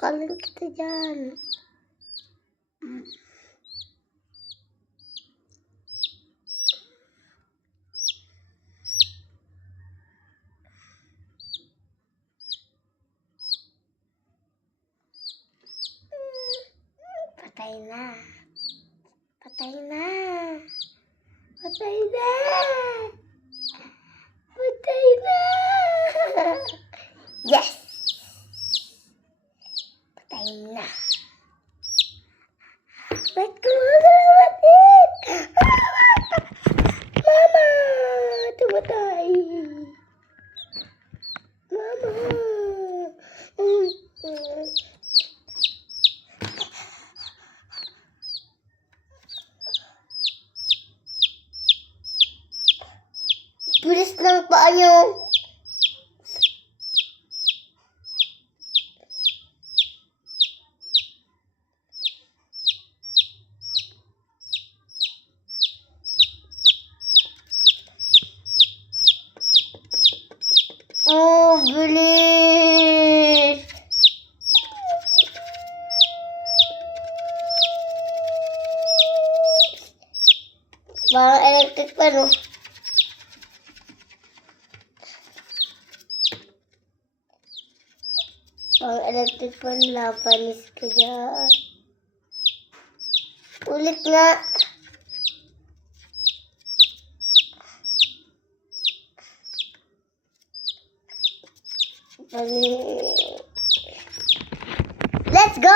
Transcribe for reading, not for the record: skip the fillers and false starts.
Sakalin kita dyan. Patay na. Patay na. Patay na. Patay na. Yes. Patay na. Ba't kumagalawatin? Mama! Tumatay. Mama! Bilis ng paa niyo. Oh, bilis. Parang electric pa, no? Parang electric pa, napanis ka dyan. Ulit nga. Let's go!